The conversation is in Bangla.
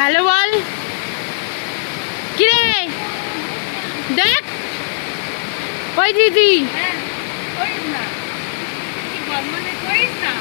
হ্যালো বল। কিরে দেখ ওই দিদি। হ্যাঁ করিস না, কি বদমাইশি করিস না।